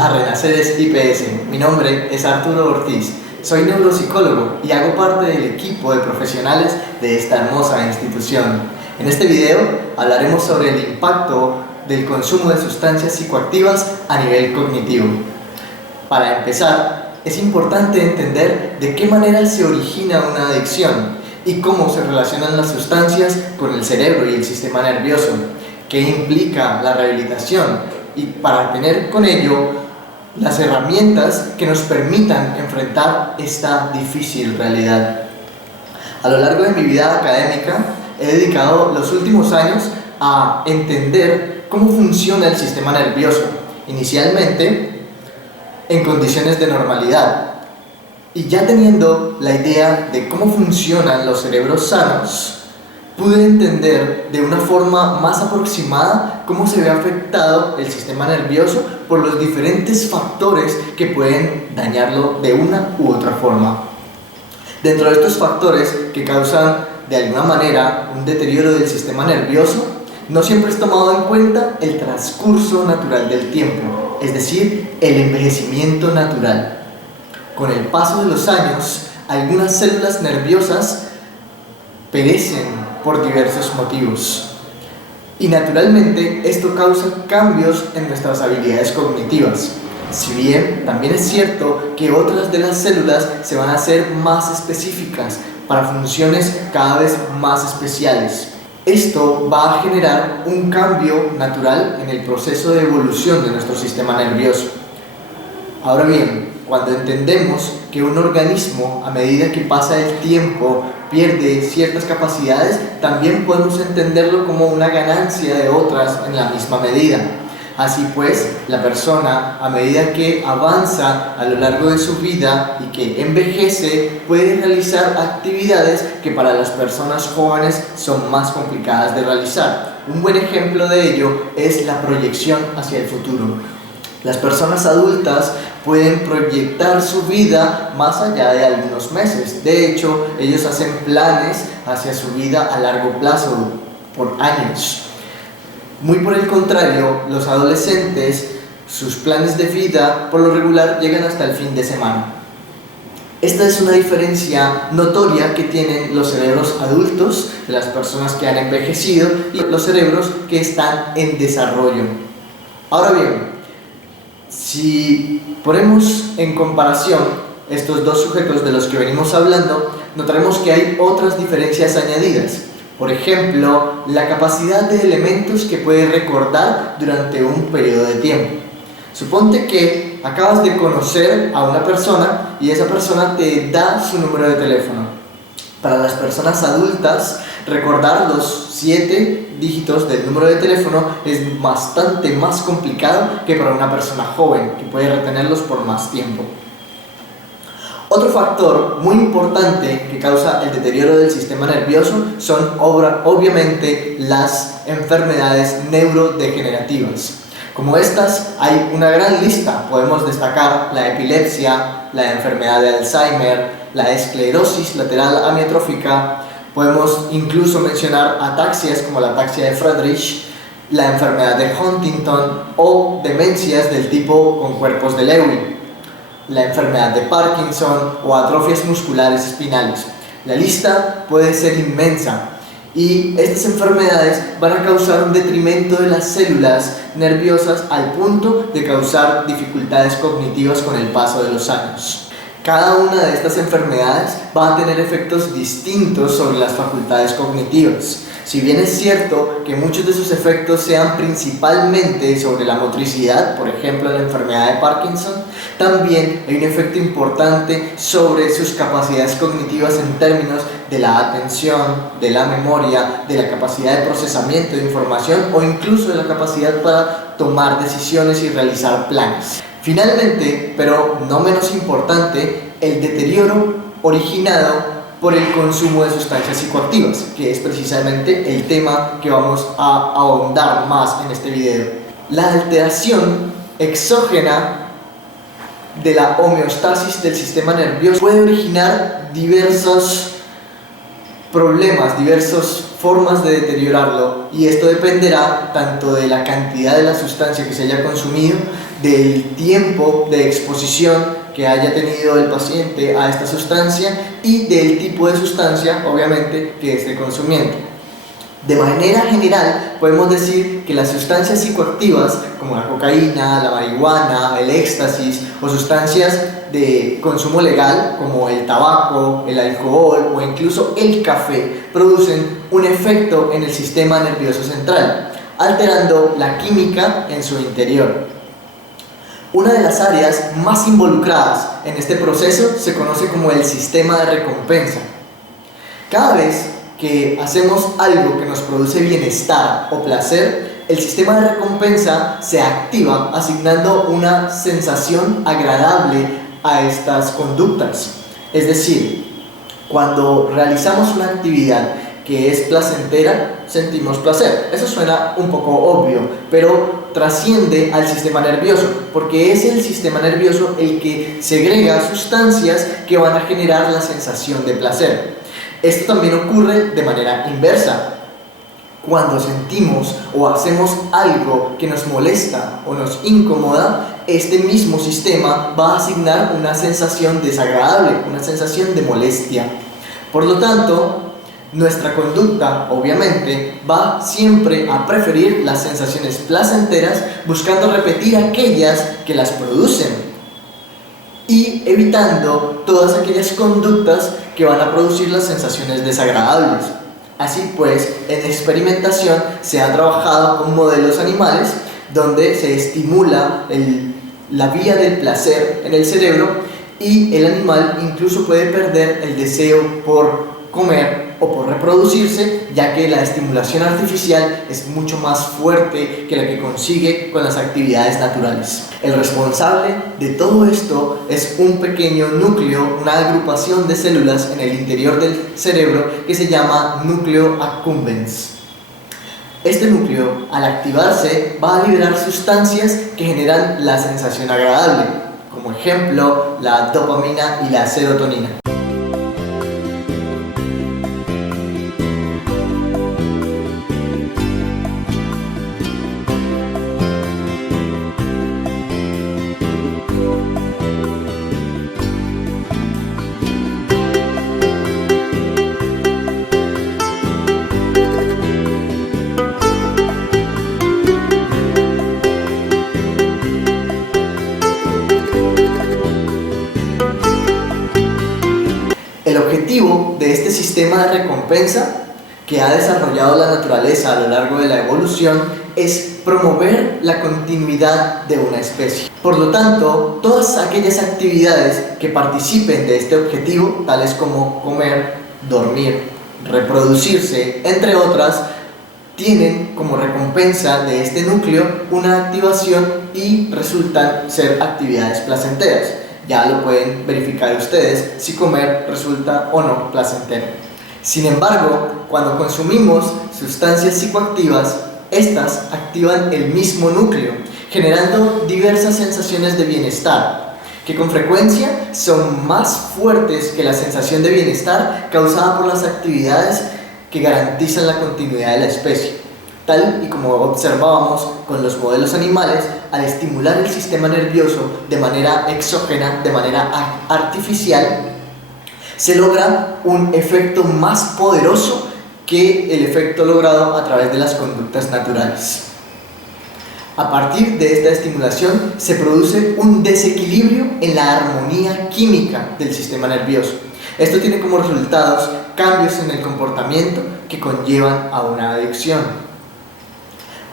a Renaceres IPS. Mi nombre es Arturo Ortiz, soy neuropsicólogo y hago parte del equipo de profesionales de esta hermosa institución. En este video hablaremos sobre el impacto del consumo de sustancias psicoactivas a nivel cognitivo. Para empezar, es importante entender de qué manera se origina una adicción y cómo se relacionan las sustancias con el cerebro y el sistema nervioso, qué implica la rehabilitación y para tener con ello las herramientas que nos permitan enfrentar esta difícil realidad. A lo largo de mi vida académica he dedicado los últimos años a entender cómo funciona el sistema nervioso, inicialmente en condiciones de normalidad. Y ya teniendo la idea de cómo funcionan los cerebros sanos, pude entender de una forma más aproximada cómo se ve afectado el sistema nervioso por los diferentes factores que pueden dañarlo de una u otra forma. Dentro de estos factores que causan de alguna manera un deterioro del sistema nervioso, no siempre es tomado en cuenta el transcurso natural del tiempo, es decir, el envejecimiento natural. Con el paso de los años, algunas células nerviosas perecen por diversos motivos. Y naturalmente esto causa cambios en nuestras habilidades cognitivas. Si bien también es cierto que otras de las células se van a hacer más específicas para funciones cada vez más especiales. Esto va a generar un cambio natural en el proceso de evolución de nuestro sistema nervioso. Ahora bien, cuando entendemos que un organismo, a medida que pasa el tiempo, pierde ciertas capacidades, también podemos entenderlo como una ganancia de otras en la misma medida. Así pues, la persona, a medida que avanza a lo largo de su vida y que envejece, puede realizar actividades que para las personas jóvenes son más complicadas de realizar. Un buen ejemplo de ello es la proyección hacia el futuro. Las personas adultas pueden proyectar su vida más allá de algunos meses. De hecho, ellos hacen planes hacia su vida a largo plazo, por años. Muy por el contrario, los adolescentes, sus planes de vida por lo regular llegan hasta el fin de semana. Esta es una diferencia notoria que tienen los cerebros adultos, de las personas que han envejecido, y los cerebros que están en desarrollo. Ahora bien, si ponemos en comparación estos dos sujetos de los que venimos hablando, notaremos que hay otras diferencias añadidas. Por ejemplo, la capacidad de elementos que puede recordar durante un periodo de tiempo. Suponte que acabas de conocer a una persona y esa persona te da su número de teléfono. Para las personas adultas, recordar los 7 dígitos del número de teléfono es bastante más complicado que para una persona joven, que puede retenerlos por más tiempo. Otro factor muy importante que causa el deterioro del sistema nervioso son obviamente las enfermedades neurodegenerativas. Como estas hay una gran lista, podemos destacar la epilepsia, la enfermedad de Alzheimer, la esclerosis lateral amiotrófica, podemos incluso mencionar ataxias como la ataxia de Friedreich, la enfermedad de Huntington o demencias del tipo con cuerpos de Lewy, la enfermedad de Parkinson o atrofias musculares espinales. La lista puede ser inmensa y estas enfermedades van a causar un detrimento de las células nerviosas al punto de causar dificultades cognitivas con el paso de los años. Cada una de estas enfermedades va a tener efectos distintos sobre las facultades cognitivas. Si bien es cierto que muchos de sus efectos sean principalmente sobre la motricidad, por ejemplo la enfermedad de Parkinson, también hay un efecto importante sobre sus capacidades cognitivas en términos de la atención, de la memoria, de la capacidad de procesamiento de información o incluso de la capacidad para tomar decisiones y realizar planes. Finalmente, pero no menos importante, el deterioro originado por el consumo de sustancias psicoactivas, que es precisamente el tema que vamos a ahondar más en este video. La alteración exógena de la homeostasis del sistema nervioso puede originar diversos problemas, diversas formas de deteriorarlo, y esto dependerá tanto de la cantidad de la sustancia que se haya consumido, del tiempo de exposición que haya tenido el paciente a esta sustancia y del tipo de sustancia, obviamente, que esté consumiendo. De manera general, podemos decir que las sustancias psicoactivas, como la cocaína, la marihuana, el éxtasis o sustancias de consumo legal, como el tabaco, el alcohol o incluso el café, producen un efecto en el sistema nervioso central, alterando la química en su interior. Una de las áreas más involucradas en este proceso se conoce como el sistema de recompensa. Cada vez que hacemos algo que nos produce bienestar o placer, el sistema de recompensa se activa asignando una sensación agradable a estas conductas. Es decir, cuando realizamos una actividad que es placentera, sentimos placer. Eso suena un poco obvio, pero trasciende al sistema nervioso, porque es el sistema nervioso el que segrega sustancias que van a generar la sensación de placer. Esto también ocurre de manera inversa. Cuando sentimos o hacemos algo que nos molesta o nos incomoda, este mismo sistema va a asignar una sensación desagradable, una sensación de molestia. Por lo tanto, nuestra conducta, obviamente, va siempre a preferir las sensaciones placenteras, buscando repetir aquellas que las producen y evitando todas aquellas conductas que van a producir las sensaciones desagradables. Así pues, en experimentación se ha trabajado con modelos animales donde se estimula la vía del placer en el cerebro y el animal incluso puede perder el deseo por comer o por reproducirse, ya que la estimulación artificial es mucho más fuerte que la que consigue con las actividades naturales. El responsable de todo esto es un pequeño núcleo, una agrupación de células en el interior del cerebro que se llama núcleo accumbens. Este núcleo, al activarse, va a liberar sustancias que generan la sensación agradable, como ejemplo la dopamina y la serotonina. El objetivo de este sistema de recompensa que ha desarrollado la naturaleza a lo largo de la evolución es promover la continuidad de una especie. Por lo tanto, todas aquellas actividades que participen de este objetivo, tales como comer, dormir, reproducirse, entre otras, tienen como recompensa de este núcleo una activación y resultan ser actividades placenteras. Ya lo pueden verificar ustedes si comer resulta o no placentero. Sin embargo, cuando consumimos sustancias psicoactivas, estas activan el mismo núcleo, generando diversas sensaciones de bienestar, que con frecuencia son más fuertes que la sensación de bienestar causada por las actividades que garantizan la continuidad de la especie. Tal y como observábamos con los modelos animales, al estimular el sistema nervioso de manera exógena, de manera artificial, se logra un efecto más poderoso que el efecto logrado a través de las conductas naturales. A partir de esta estimulación se produce un desequilibrio en la armonía química del sistema nervioso. Esto tiene como resultados cambios en el comportamiento que conllevan a una adicción.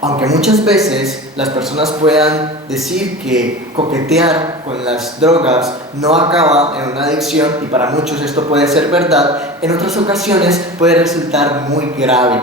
Aunque muchas veces las personas puedan decir que coquetear con las drogas no acaba en una adicción, y para muchos esto puede ser verdad, en otras ocasiones puede resultar muy grave,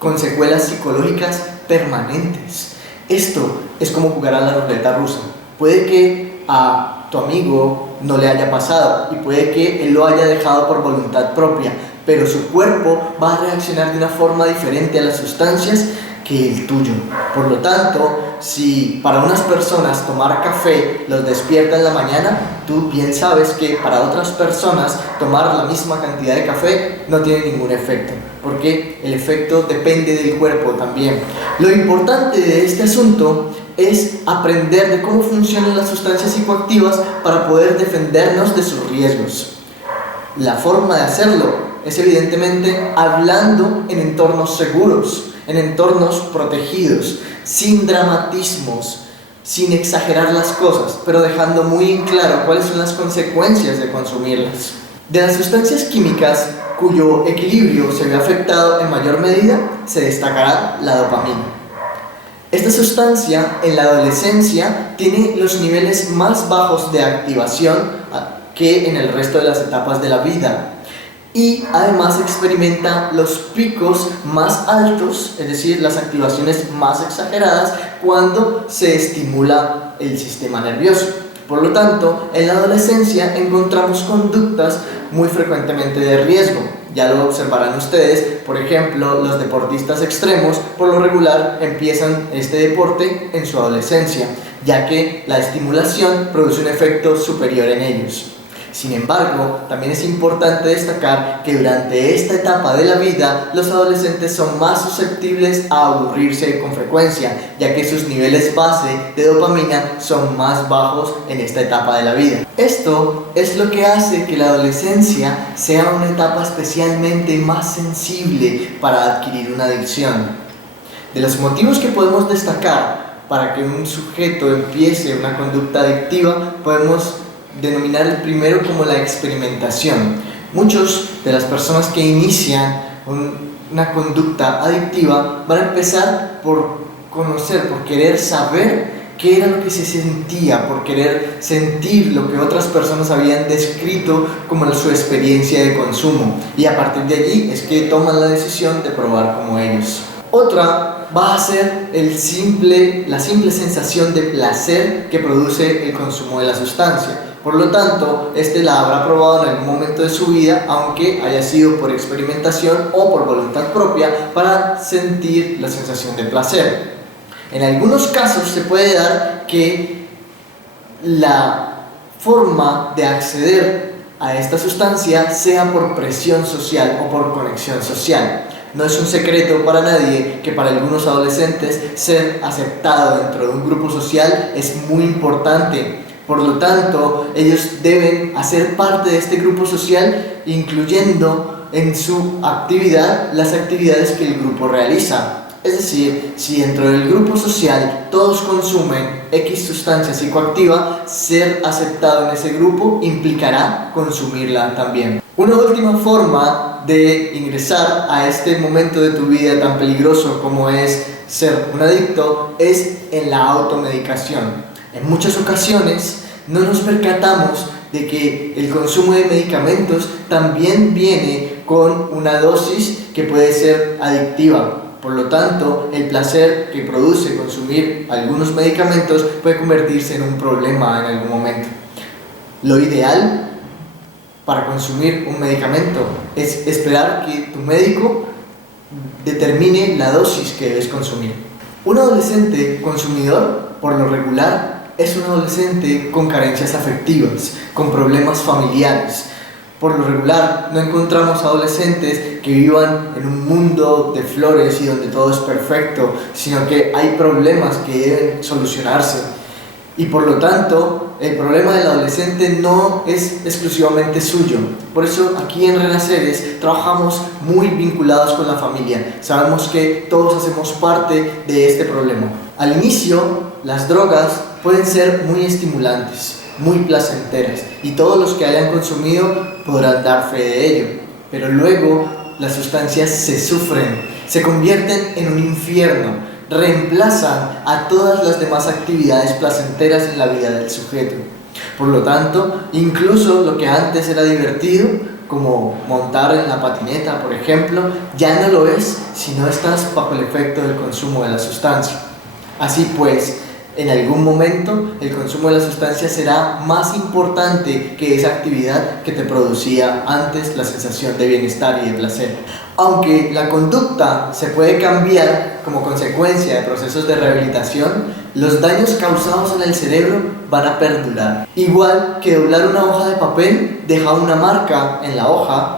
con secuelas psicológicas permanentes. Esto es como jugar a la ruleta rusa. Puede que a tu amigo no le haya pasado y puede que él lo haya dejado por voluntad propia, pero su cuerpo va a reaccionar de una forma diferente a las sustancias que el tuyo. Por lo tanto, si para unas personas tomar café los despierta en la mañana, tú bien sabes que para otras personas tomar la misma cantidad de café no tiene ningún efecto, porque el efecto depende del cuerpo también. Lo importante de este asunto es aprender de cómo funcionan las sustancias psicoactivas para poder defendernos de sus riesgos. La forma de hacerlo es evidentemente hablando en entornos seguros, en entornos protegidos, sin dramatismos, sin exagerar las cosas, pero dejando muy en claro cuáles son las consecuencias de consumirlas. De las sustancias químicas cuyo equilibrio se ve afectado en mayor medida, se destacará la dopamina. Esta sustancia en la adolescencia tiene los niveles más bajos de activación que en el resto de las etapas de la vida y además experimenta los picos más altos, es decir, las activaciones más exageradas cuando se estimula el sistema nervioso. Por lo tanto, en la adolescencia encontramos conductas muy frecuentemente de riesgo. Ya lo observarán ustedes, por ejemplo, los deportistas extremos por lo regular empiezan este deporte en su adolescencia, ya que la estimulación produce un efecto superior en ellos. Sin embargo, también es importante destacar que durante esta etapa de la vida, los adolescentes son más susceptibles a aburrirse con frecuencia, ya que sus niveles base de dopamina son más bajos en esta etapa de la vida. Esto es lo que hace que la adolescencia sea una etapa especialmente más sensible para adquirir una adicción. De los motivos que podemos destacar para que un sujeto empiece una conducta adictiva, podemos denominar el primero como la experimentación. Muchos de las personas que inician una conducta adictiva van a empezar por conocer, por querer saber qué era lo que se sentía, por querer sentir lo que otras personas habían descrito como su experiencia de consumo, y a partir de allí es que toman la decisión de probar como ellos. Otra va a ser la simple sensación de placer que produce el consumo de la sustancia. Por lo tanto, la habrá probado en algún momento de su vida, aunque haya sido por experimentación o por voluntad propia, para sentir la sensación de placer. En algunos casos se puede dar que la forma de acceder a esta sustancia sea por presión social o por conexión social. No es un secreto para nadie que para algunos adolescentes ser aceptado dentro de un grupo social es muy importante. Por lo tanto, ellos deben hacer parte de este grupo social, incluyendo en su actividad las actividades que el grupo realiza. Es decir, si dentro del grupo social todos consumen X sustancia psicoactiva, ser aceptado en ese grupo implicará consumirla también. Una última forma de ingresar a este momento de tu vida tan peligroso como es ser un adicto es en la automedicación. En muchas ocasiones no nos percatamos de que el consumo de medicamentos también viene con una dosis que puede ser adictiva. Por lo tanto, el placer que produce consumir algunos medicamentos puede convertirse en un problema en algún momento. Lo ideal para consumir un medicamento es esperar que tu médico determine la dosis que debes consumir. Un adolescente consumidor, por lo regular, es un adolescente con carencias afectivas, con problemas familiares. Por lo regular, no encontramos adolescentes que vivan en un mundo de flores y donde todo es perfecto, sino que hay problemas que deben solucionarse. Y por lo tanto, el problema del adolescente no es exclusivamente suyo. Por eso aquí en Renaceres trabajamos muy vinculados con la familia. Sabemos que todos hacemos parte de este problema. Al inicio, las drogas pueden ser muy estimulantes, muy placenteras, y todos los que hayan consumido podrán dar fe de ello. Pero luego las sustancias se sufren, se convierten en un infierno, reemplazan a todas las demás actividades placenteras en la vida del sujeto. Por lo tanto, incluso lo que antes era divertido, como montar en la patineta, por ejemplo, ya no lo es si no estás bajo el efecto del consumo de la sustancia. Así pues, en algún momento el consumo de la sustancia será más importante que esa actividad que te producía antes la sensación de bienestar y de placer. Aunque la conducta se puede cambiar como consecuencia de procesos de rehabilitación, los daños causados en el cerebro van a perdurar. Igual que doblar una hoja de papel deja una marca en la hoja,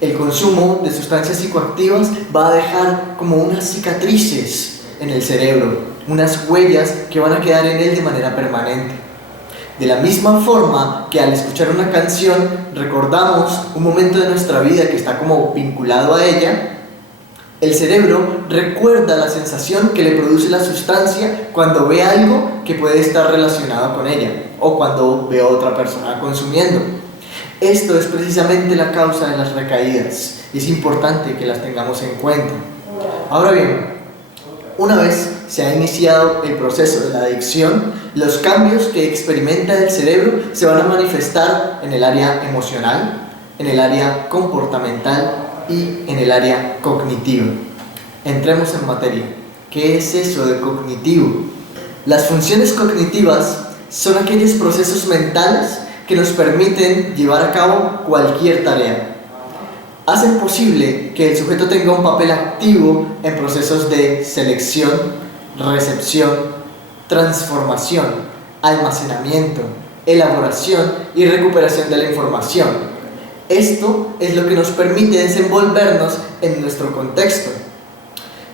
el consumo de sustancias psicoactivas va a dejar como unas cicatrices en el cerebro unas huellas que van a quedar en él de manera permanente. De la misma forma que al escuchar una canción recordamos un momento de nuestra vida que está como vinculado a ella, el cerebro recuerda la sensación que le produce la sustancia cuando ve algo que puede estar relacionado con ella o cuando ve a otra persona consumiendo. Esto es precisamente la causa de las recaídas y es importante que las tengamos en cuenta. Ahora bien, una vez se ha iniciado el proceso de la adicción, los cambios que experimenta el cerebro se van a manifestar en el área emocional, en el área comportamental y en el área cognitiva. Entremos en materia. ¿Qué es eso de cognitivo? Las funciones cognitivas son aquellos procesos mentales que nos permiten llevar a cabo cualquier tarea. Hacen posible que el sujeto tenga un papel activo en procesos de selección, recepción, transformación, almacenamiento, elaboración y recuperación de la información. Esto es lo que nos permite desenvolvernos en nuestro contexto.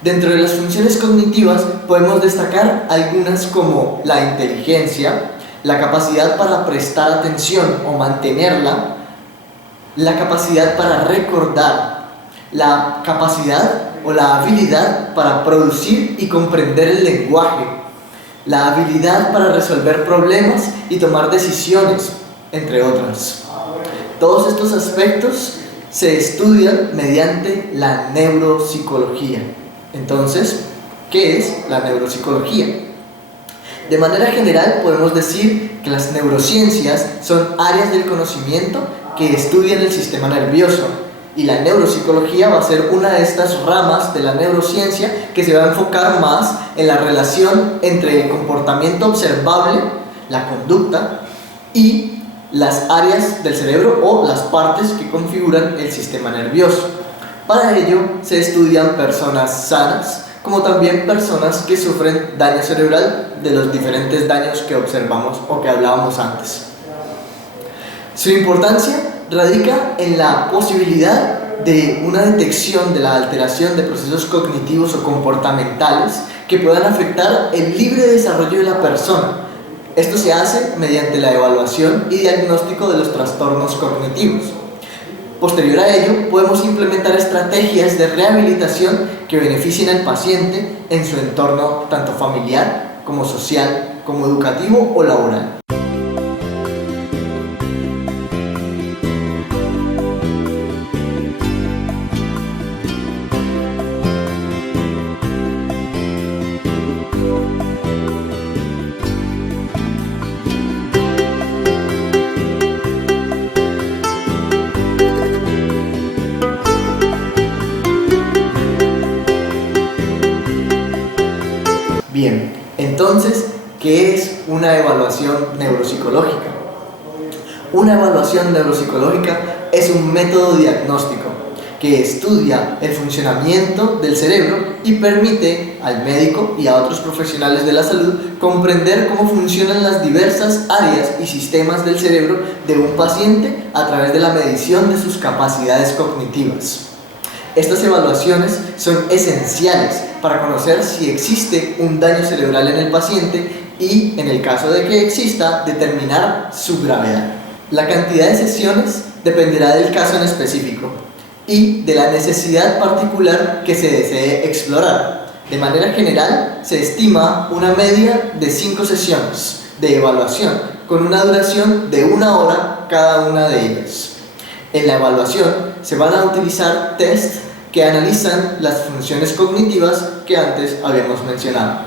Dentro de las funciones cognitivas podemos destacar algunas como la inteligencia, la capacidad para prestar atención o mantenerla, la capacidad para recordar, la capacidad o la habilidad para producir y comprender el lenguaje, la habilidad para resolver problemas y tomar decisiones, entre otras. Todos estos aspectos se estudian mediante la neuropsicología. Entonces, ¿qué es la neuropsicología? De manera general podemos decir que las neurociencias son áreas del conocimiento que estudian el sistema nervioso y la neuropsicología va a ser una de estas ramas de la neurociencia que se va a enfocar más en la relación entre el comportamiento observable, la conducta y las áreas del cerebro o las partes que configuran el sistema nervioso. Para ello se estudian personas sanas como también personas que sufren daño cerebral de los diferentes daños que observamos o que hablábamos antes. Su importancia radica en la posibilidad de una detección de la alteración de procesos cognitivos o comportamentales que puedan afectar el libre desarrollo de la persona. Esto se hace mediante la evaluación y diagnóstico de los trastornos cognitivos. Posterior a ello, podemos implementar estrategias de rehabilitación que beneficien al paciente en su entorno tanto familiar como social, como educativo o laboral. Bien, entonces, ¿qué es una evaluación neuropsicológica? Una evaluación neuropsicológica es un método diagnóstico que estudia el funcionamiento del cerebro y permite al médico y a otros profesionales de la salud comprender cómo funcionan las diversas áreas y sistemas del cerebro de un paciente a través de la medición de sus capacidades cognitivas. Estas evaluaciones son esenciales para conocer si existe un daño cerebral en el paciente y, en el caso de que exista, determinar su gravedad. La cantidad de sesiones dependerá del caso en específico y de la necesidad particular que se desee explorar. De manera general, se estima una media de 5 sesiones de evaluación, con una duración de 1 hora cada una de ellas. En la evaluación se van a utilizar tests que analizan las funciones cognitivas que antes habíamos mencionado.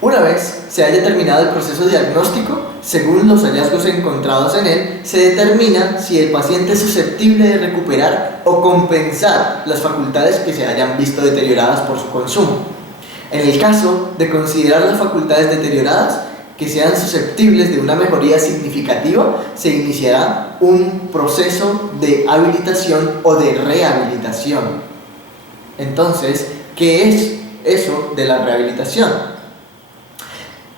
Una vez se haya terminado el proceso diagnóstico, según los hallazgos encontrados en él, se determina si el paciente es susceptible de recuperar o compensar las facultades que se hayan visto deterioradas por su consumo. En el caso de considerar las facultades deterioradas que sean susceptibles de una mejoría significativa, se iniciará un proceso de habilitación o de rehabilitación. Entonces, ¿qué es eso de la rehabilitación?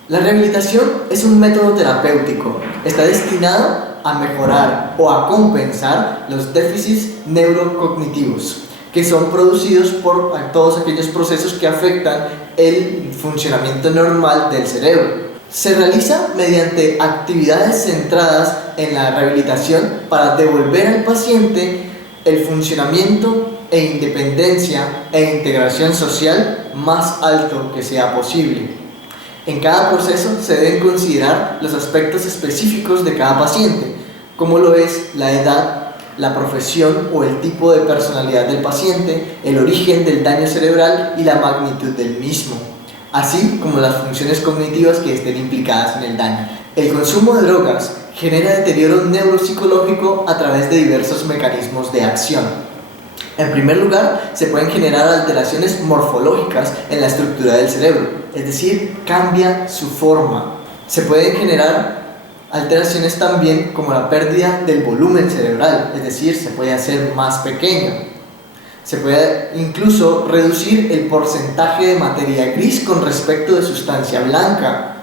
La rehabilitación es un método terapéutico. Está destinado a mejorar o a compensar los déficits neurocognitivos. que son producidos por todos aquellos procesos que afectan el funcionamiento normal del cerebro. Se realiza mediante actividades centradas en la rehabilitación para devolver al paciente el funcionamiento e independencia e integración social más alto que sea posible. En cada proceso se deben considerar los aspectos específicos de cada paciente, como lo es la edad, la profesión o el tipo de personalidad del paciente, el origen del daño cerebral y la magnitud del mismo, así como las funciones cognitivas que estén implicadas en el daño. El consumo de drogas genera deterioro neuropsicológico a través de diversos mecanismos de acción. En primer lugar, se pueden generar alteraciones morfológicas en la estructura del cerebro, es decir, cambia su forma. Se pueden generar alteraciones también como la pérdida del volumen cerebral, es decir, se puede hacer más pequeño. Se puede incluso reducir el porcentaje de materia gris con respecto de sustancia blanca.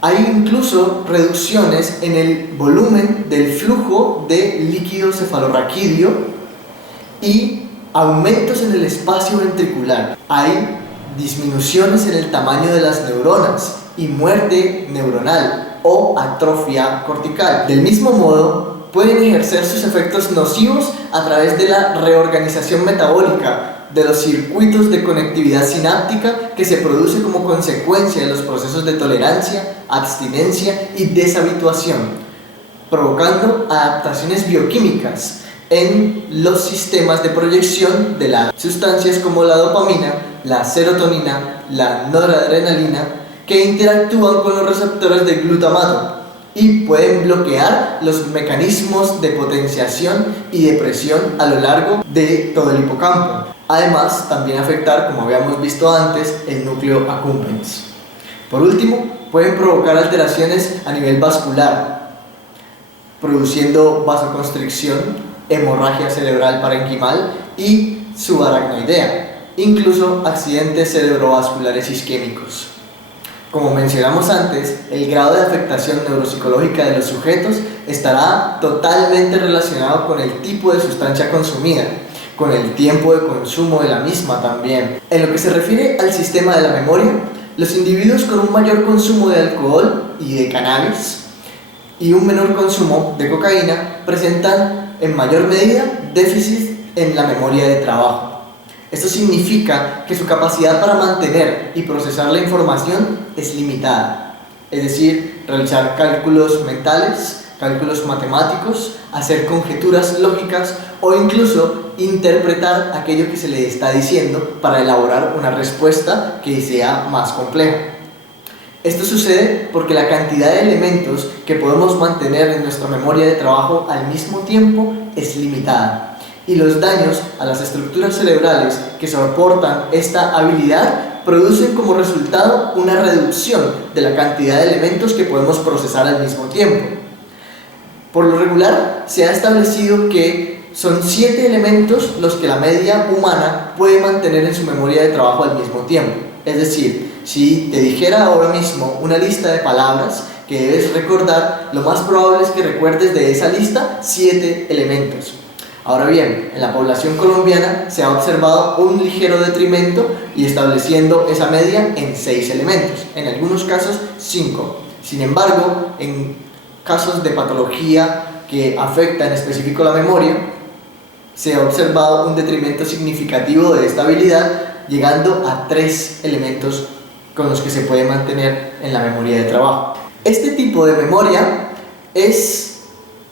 Hay incluso reducciones en el volumen del flujo de líquido cefalorraquídeo y aumentos en el espacio ventricular. Hay disminuciones en el tamaño de las neuronas y muerte neuronal o atrofia cortical. Del mismo modo, pueden ejercer sus efectos nocivos a través de la reorganización metabólica de los circuitos de conectividad sináptica que se produce como consecuencia de los procesos de tolerancia, abstinencia y deshabituación, provocando adaptaciones bioquímicas en los sistemas de proyección de las sustancias como la dopamina, la serotonina, la noradrenalina, que interactúan con los receptores de glutamato y pueden bloquear los mecanismos de potenciación y depresión a lo largo de todo el hipocampo. Además, también afectar, como habíamos visto antes, el núcleo accumbens. Por último, pueden provocar alteraciones a nivel vascular, produciendo vasoconstricción, hemorragia cerebral parenquimal y subaracnoidea, incluso accidentes cerebrovasculares isquémicos. Como mencionamos antes, el grado de afectación neuropsicológica de los sujetos estará totalmente relacionado con el tipo de sustancia consumida, con el tiempo de consumo de la misma también. En lo que se refiere al sistema de la memoria, los individuos con un mayor consumo de alcohol y de cannabis y un menor consumo de cocaína presentan en mayor medida déficit en la memoria de trabajo. Esto significa que su capacidad para mantener y procesar la información es limitada, es decir, realizar cálculos mentales, cálculos matemáticos, hacer conjeturas lógicas o incluso interpretar aquello que se le está diciendo para elaborar una respuesta que sea más compleja. Esto sucede porque la cantidad de elementos que podemos mantener en nuestra memoria de trabajo al mismo tiempo es limitada. Y los daños a las estructuras cerebrales que soportan esta habilidad producen como resultado una reducción de la cantidad de elementos que podemos procesar al mismo tiempo. Por lo regular, se ha establecido que son 7 elementos los que la media humana puede mantener en su memoria de trabajo al mismo tiempo. Es decir, si te dijera ahora mismo una lista de palabras que debes recordar, lo más probable es que recuerdes de esa lista 7 elementos. Ahora bien, en la población colombiana se ha observado un ligero detrimento y estableciendo esa media en 6 elementos, en algunos casos 5. Sin embargo, en casos de patología que afecta en específico la memoria, se ha observado un detrimento significativo de esta habilidad, llegando a 3 elementos con los que se puede mantener en la memoria de trabajo. Este tipo de memoria es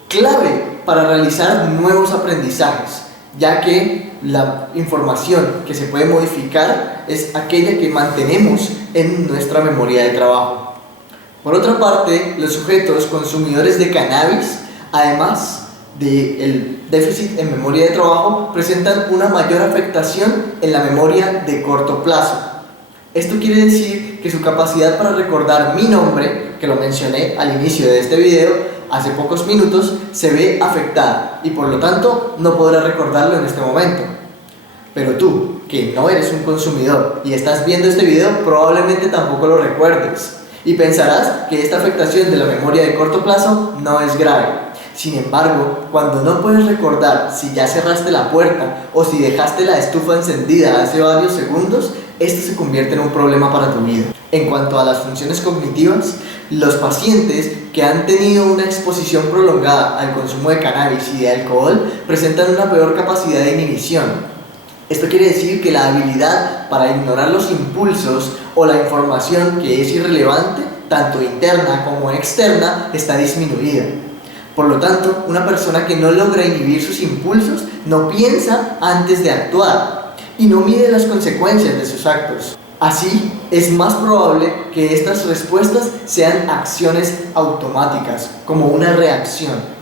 clave para realizar nuevos aprendizajes, ya que la información que se puede modificar es aquella que mantenemos en nuestra memoria de trabajo. Por otra parte, los sujetos consumidores de cannabis, además del déficit en memoria de trabajo, presentan una mayor afectación en la memoria de corto plazo. Esto quiere decir que su capacidad para recordar mi nombre, que lo mencioné al inicio de este video, hace pocos minutos, se ve afectada y por lo tanto no podrá recordarlo en este momento. Pero tú, que no eres un consumidor y estás viendo este video, probablemente tampoco lo recuerdes y pensarás que esta afectación de la memoria de corto plazo no es grave. Sin embargo, cuando no puedes recordar si ya cerraste la puerta o si dejaste la estufa encendida hace varios segundos, esto se convierte en un problema para tu vida. En cuanto a las funciones cognitivas, los pacientes que han tenido una exposición prolongada al consumo de cannabis y de alcohol presentan una peor capacidad de inhibición. Esto quiere decir que la habilidad para ignorar los impulsos o la información que es irrelevante, tanto interna como externa, está disminuida. Por lo tanto, una persona que no logra inhibir sus impulsos no piensa antes de actuar y no mide las consecuencias de sus actos. Así, es más probable que estas respuestas sean acciones automáticas, como una reacción.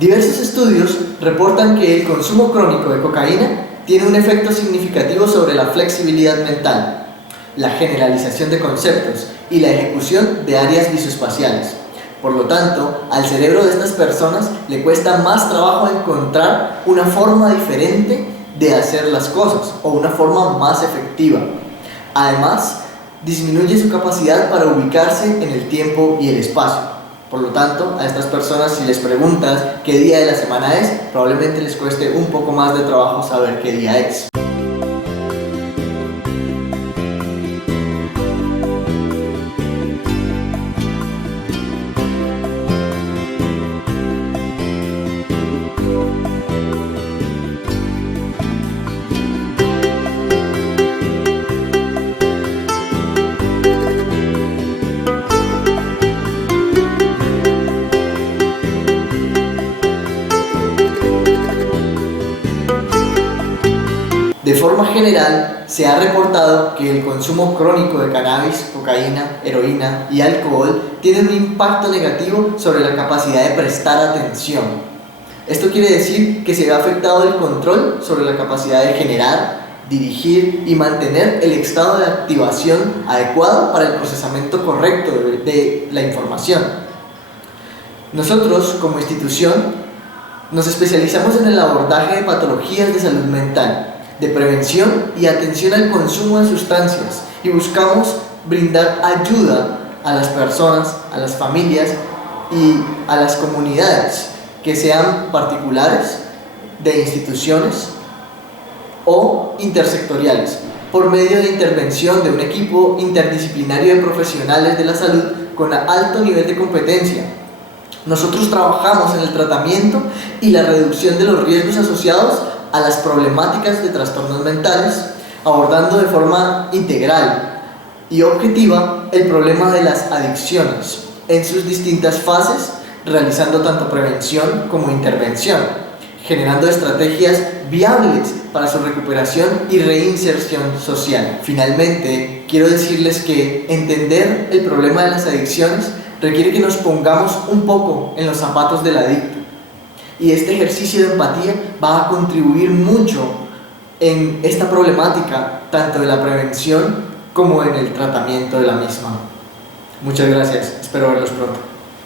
Diversos estudios reportan que el consumo crónico de cocaína tiene un efecto significativo sobre la flexibilidad mental, la generalización de conceptos y la ejecución de áreas visoespaciales. Por lo tanto, al cerebro de estas personas le cuesta más trabajo encontrar una forma diferente de hacer las cosas o una forma más efectiva. Además, disminuye su capacidad para ubicarse en el tiempo y el espacio. Por lo tanto, a estas personas, si les preguntas qué día de la semana es, probablemente les cueste un poco más de trabajo saber qué día es. De forma general, se ha reportado que el consumo crónico de cannabis, cocaína, heroína y alcohol tiene un impacto negativo sobre la capacidad de prestar atención. Esto quiere decir que se ve afectado el control sobre la capacidad de generar, dirigir y mantener el estado de activación adecuado para el procesamiento correcto de la información. Nosotros, como institución, nos especializamos en el abordaje de patologías de salud mental, de prevención y atención al consumo de sustancias, y buscamos brindar ayuda a las personas, a las familias y a las comunidades, que sean particulares, de instituciones o intersectoriales, por medio de intervención de un equipo interdisciplinario de profesionales de la salud con alto nivel de competencia. Nosotros trabajamos en el tratamiento y la reducción de los riesgos asociados a las problemáticas de trastornos mentales, abordando de forma integral y objetiva el problema de las adicciones en sus distintas fases, realizando tanto prevención como intervención, generando estrategias viables para su recuperación y reinserción social. Finalmente, quiero decirles que entender el problema de las adicciones requiere que nos pongamos un poco en los zapatos del adicto. Y este ejercicio de empatía va a contribuir mucho en esta problemática, tanto de la prevención como en el tratamiento de la misma. Muchas gracias, espero verlos pronto.